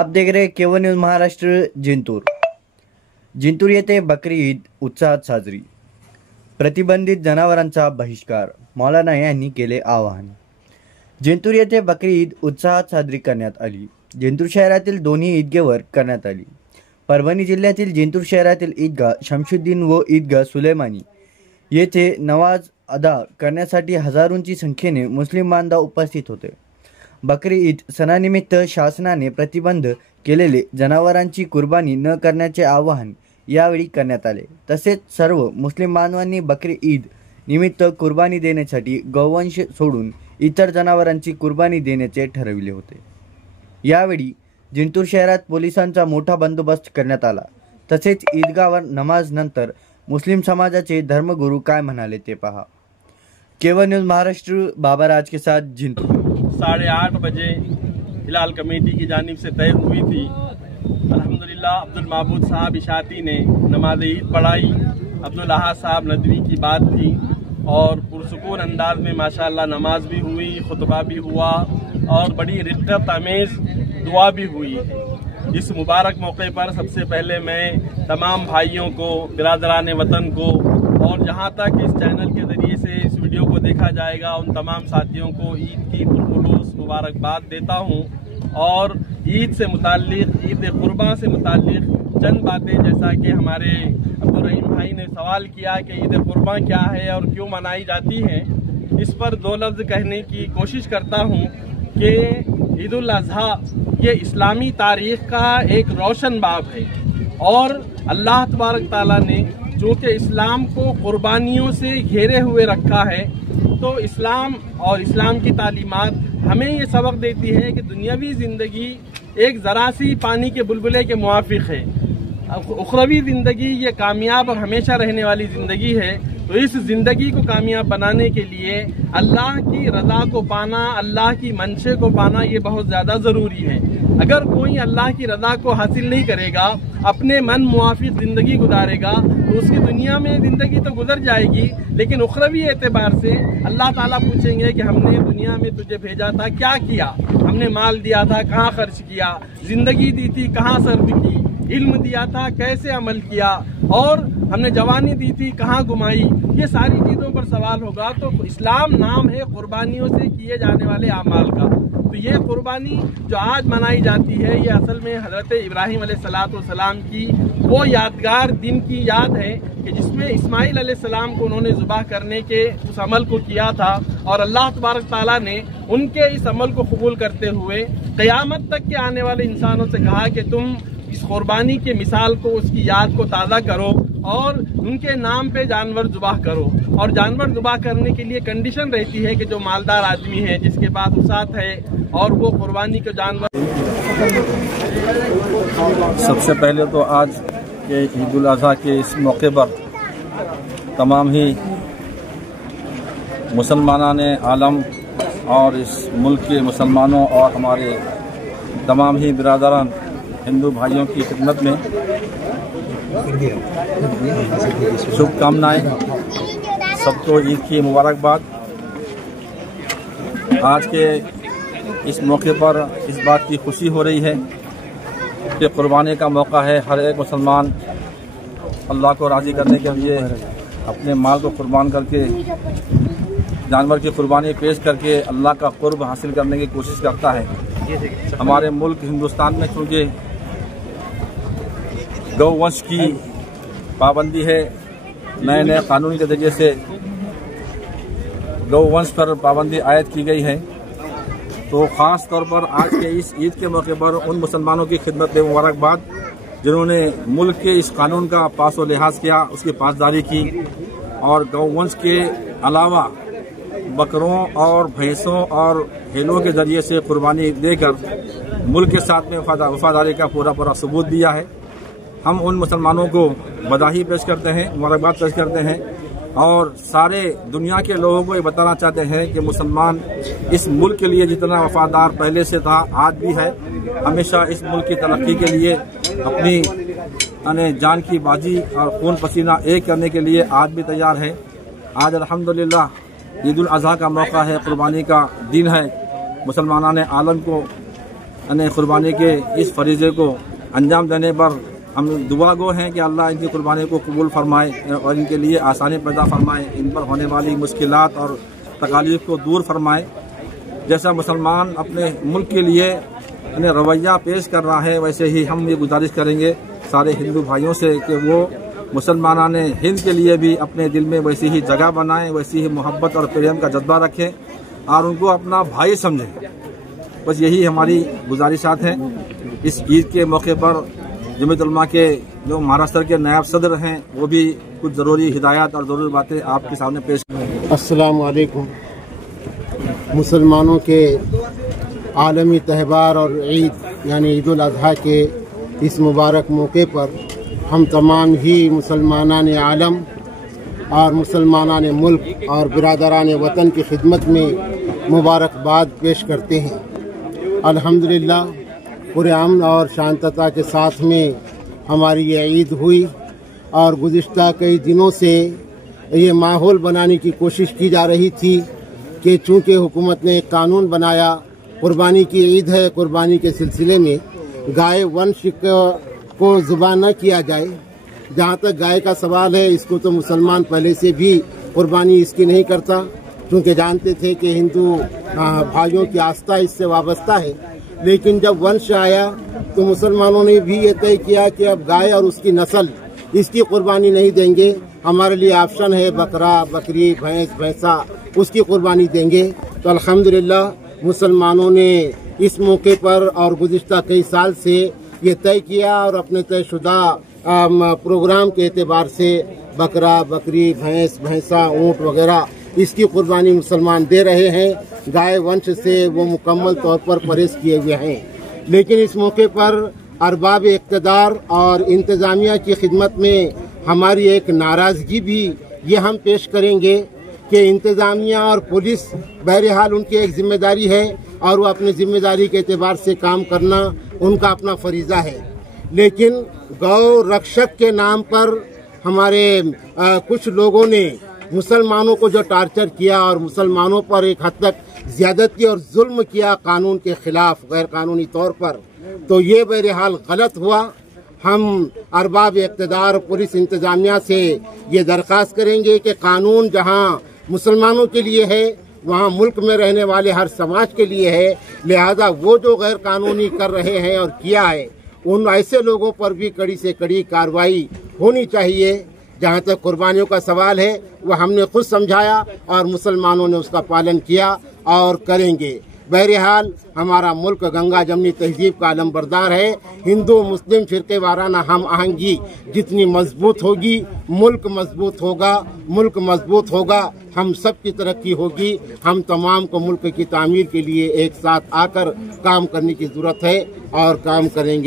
आप देख रहे केवन न्यूज महाराष्ट्र. जिंतूर येथे बकरी ईद उत्साहात साजरी. प्रतिबंधित जनावरांचा बहिष्कार, मौलाना यांनी केले आवाहन. जिंतूर येथे बकरी ईद उत्साहात साजरी करण्यात आली. जिंतूर शहरातील दोन्ही ईदगेवर करण्यात आली. परभणी जिल्ह्यातील जिंतूर शहरातील ईदगाह शमशुद्दीन व ईदगाह सुलेमानी येथे नमाज अदा करण्यासाठी हजारोंची संख्येने मुस्लिम बांधव उपस्थित होते. बकरी ईद सणानिमित्त शासनाने प्रतिबंध केलेले जनावरांची कुर्बानी न करण्याचे आवाहन यावेळी करण्यात आले. तसेच सर्व मुस्लिम बांधवांनी बकरी ईद निमित्त कुर्बानी देण्यासाठी गौवंश सोडून इतर जनावरांची कुर्बानी देण्याचे ठरविले होते. यावेळी जिंतूर शहरात पोलिसांचा मोठा बंदोबस्त करण्यात आला. तसेच ईदगाहवर नमाज नंतर मुस्लिम समाजाचे धर्मगुरू काय म्हणाले ते पहा. केवन न्यूज महाराष्ट्र, बाबाराज के साथ जिंतूर. 8:30 बजे हिलाल कमेटी की जानिब से तय हुई थी. अल्हम्दुलिल्लाह अब्दुल महबूद साहब इशाती ने नमाज ईद पढ़ाई. अब्दुल अहाद साहब नदवी की बात थी और पुरसुकून अंदाज में माशाअल्लाह नमाज भी हुई, खुतबा भी हुआ और बड़ी रिक्कत अमेज दुआ भी हुई. इस मुबारक मौके पर सबसे पहले मैं तमाम भाइयों को, बिरादरान वतन को और जहां तक इस चैनल के ज़रिए से इस वीडियो को देखा जाएगा उन तमाम साथियों को ईद की पुरखुलूस मुबारकबाद देता हूं. और ईद से मुताल्लिक़, ईद कुर्बान से मुताल्लिक़ चंद बातें, जैसा कि हमारे अब्दुल रहीम भाई ने सवाल किया कि ईद कुर्बान क्या है और क्यों मनाई जाती है, इस पर दो लफ्ज़ कहने की कोशिश करता हूँ कि ईद उल अज़हा ये इस्लामी तारीख़ का एक रोशन बाब है और अल्लाह तबारक ताला ने चूँकि इस्लाम को कुर्बानियों से घेरे हुए रखा है, तो इस्लाम और इस्लाम की तालीमात हमें ये सबक देती है कि दुनियावी ज़िंदगी एक ज़रा सी पानी के बुलबुले के मुआफिक है. उखरवी ज़िंदगी ये कामयाब और हमेशा रहने वाली ज़िंदगी है. तो इस ज़िंदगी को कामयाब बनाने के लिए अल्लाह की रज़ा को पाना, अल्लाह की मंशे को पाना ये बहुत ज़्यादा ज़रूरी है. अगर कोई अल्लाह की रज़ा को हासिल नहीं करेगा, अपने मन मुआफिक ज़िंदगी गुजारेगा, तो उसकी दुनिया में ज़िंदगी तो गुजर जाएगी, लेकिन उखरवी एतबार से अल्लाह ताला पूछेंगे कि हमने दुनिया में तुझे भेजा था, क्या किया, हमने माल दिया था, कहाँ खर्च किया, ज़िंदगी दी थी, कहाँ सर्व की, इल्म दिया था, कैसे अमल किया, और हमने जवानी दी थी, कहाँ घुमाई. ये सारी चीज़ों पर सवाल होगा. तो इस्लाम नाम है कुर्बानियों से किए जाने वाले आमाल का. तो ये कुर्बानी जो आज मनाई जाती है, ये असल में हज़रत इब्राहीम अलैहिस्सलाम की वो यादगार दिन की याद है कि जिसमें इस्माइल अलैहिस्सलाम को उन्होंने ज़ुबाह करने के उस अमल को किया था और अल्लाह तबारक ताला ने उनके इस अमल को कबूल करते हुए क़यामत तक के आने वाले इंसानों से कहा कि तुम इस कुर्बानी की मिसाल को, उसकी याद को ताज़ा करो और उनके नाम पे जानवर ज़ुबाह करो. और जानवर ज़ुबाह करने के लिए कंडीशन रहती है कि जो मालदार आदमी है, जिसके पास उसात है, और वो कुर्बानी के जानवर. सबसे पहले तो आज के ईद उल अज़हा के इस मौके पर तमाम ही मुसलमानान आलम और इस मुल्क के मुसलमानों और हमारे तमाम ही बिरादरान हिंदू भाइयों की खिदमत में शुभकामनाएं. सबको ईद की मुबारकबाद. आज के इस मौके पर इस बात की खुशी हो रही है कि कुर्बानी का मौका है. हर एक मुसलमान अल्लाह को राज़ी करने के लिए अपने माल को कुर्बान करके, जानवर की कुर्बानी पेश करके अल्लाह का कुर्ब हासिल करने की कोशिश करता है. हमारे मुल्क हिंदुस्तान में चूँकि गौवंश की पाबंदी है, नए नए कानून के जरिए से गौवंश पर पाबंदी आयद की गई है, तो ख़ास तौर पर आज के इस ईद के मौके पर उन मुसलमानों की खिदमत में मुबारकबाद जिन्होंने मुल्क के इस कानून का पास व लिहाज किया, उसकी पासदारी की और गौवंश के अलावा बकरों और भैंसों और हेलों के जरिए से कुर्बानी देकर मुल्क के साथ में वफादारी का पूरा पूरा सबूत दिया है. हम उन मुसलमानों को बधाई पेश करते हैं, मुबारकबाद पेश करते हैं और सारे दुनिया के लोगों को ये बताना चाहते हैं कि मुसलमान इस मुल्क के लिए जितना वफादार पहले से था, आज भी है, हमेशा इस मुल्क की तरक्की के लिए अपनी जान की बाजी और खून पसीना एक करने के लिए आज भी तैयार है. आज अल्हम्दुलिल्लाह ईद उल अज़हा का मौका है, कुर्बानी का दिन है. मुसलमानान आलम को कुर्बानी के इस फरीज़े को अंजाम देने पर हम दुआ गो हैं कि अल्लाह इनकी कुर्बानी को कबूल फरमाए और इनके लिए आसानी पैदा फरमाए, इन पर होने वाली मुश्किलात और तकालीफ को दूर फरमाए। जैसा मुसलमान अपने मुल्क के लिए रवैया पेश कर रहा है, वैसे ही हम ये गुजारिश करेंगे सारे हिंदू भाइयों से कि वो मुसलमानान हिंद के लिए भी अपने दिल में वैसी ही जगह बनाएं, वैसी ही मोहब्बत और प्रेम का जज्बा रखें और उनको अपना भाई समझें। बस यही हमारी गुजारिशात हैं। इस ईद के मौके पर जमीयत उलमा के जो महाराष्ट्र के नायब सदर हैं वो भी कुछ ज़रूरी हिदायत और ज़रूरी बातें आपके सामने पेश करें। अस्सलाम वालेकुम। मुसलमानों के आलमी त्यौहार और ईद यानी ईद उल अज़हा के इस मुबारक मौके पर हम तमाम ही मुसलमानान आलम और मुसलमानान मुल्क और बिरादरान वतन की खिदमत में मुबारकबाद पेश करते हैं। अल्हम्दुलिल्लाह पूरे अमन और शांतता के साथ में हमारी ये ईद हुई और गुज़िश्ता कई दिनों से ये माहौल बनाने की कोशिश की जा रही थी कि चूँकि हुकूमत ने एक कानून बनाया, कुर्बानी की ईद है, कुर्बानी के सिलसिले में गाय वंश को ज़ुबान न किया जाए। जहाँ तक गाय का सवाल है, इसको तो मुसलमान पहले से भी कुर्बानी इसकी नहीं करता, क्योंकि जानते थे कि हिंदू भाइयों की आस्था इससे वाबस्ता है। लेकिन जब वंश आया तो मुसलमानों ने भी ये तय किया कि अब गाय और उसकी नस्ल इसकी कुर्बानी नहीं देंगे, हमारे लिए ऑप्शन है बकरा, बकरी, भैंस, भैंसा, उसकी कुर्बानी देंगे। तो अल्हम्दुलिल्लाह मुसलमानों ने इस मौके पर और गुज़िश्ता कई साल से ये तय किया और अपने तयशुदा प्रोग्राम के एतबार से बकरा, बकरी, भैंस, भैंसा, ऊँट वगैरह इसकी कुर्बानी मुसलमान दे रहे हैं। गाय वंश से वो मुकम्मल तौर पर परहेज किए हुए हैं। लेकिन इस मौके पर अरबाब इक़्तिदार और इंतज़ामिया की खिदमत में हमारी एक नाराज़गी भी ये हम पेश करेंगे कि इंतज़ामिया और पुलिस बहरहाल उनकी एक जिम्मेदारी है और वो अपनी जिम्मेदारी के एतबार से काम करना उनका अपना फरीज़ा है। लेकिन गौ रक्षक के नाम पर हमारे कुछ लोगों ने मुसलमानों को जो टार्चर किया और मुसलमानों पर एक हद तक ज़्यादती और जुल्म किया कानून के खिलाफ गैर कानूनी तौर पर, तो ये बहरहाल गलत हुआ। हम अरबाब इक़्तिदार पुलिस इंतज़ामिया से ये दरख्वास्त करेंगे कि कानून जहाँ मुसलमानों के लिए है वहाँ मुल्क में रहने वाले हर समाज के लिए है, लिहाजा वो जो गैर कानूनी कर रहे हैं और किया है उन ऐसे लोगों पर भी कड़ी से कड़ी कार्रवाई होनी चाहिए। जहाँ तक कुर्बानियों का सवाल है वह हमने खुद समझाया और मुसलमानों ने उसका पालन किया और करेंगे। बहरहाल हमारा मुल्क गंगा जमनी तहजीब का अलमबरदार है। हिंदू मुस्लिम फिरके वाराना हम आहंगी जितनी मजबूत होगी मुल्क मजबूत होगा, मुल्क मजबूत होगा, हम सब की तरक्की होगी। हम तमाम को मुल्क की तामीर के लिए एक साथ आकर काम करने की ज़रूरत है और काम करेंगे।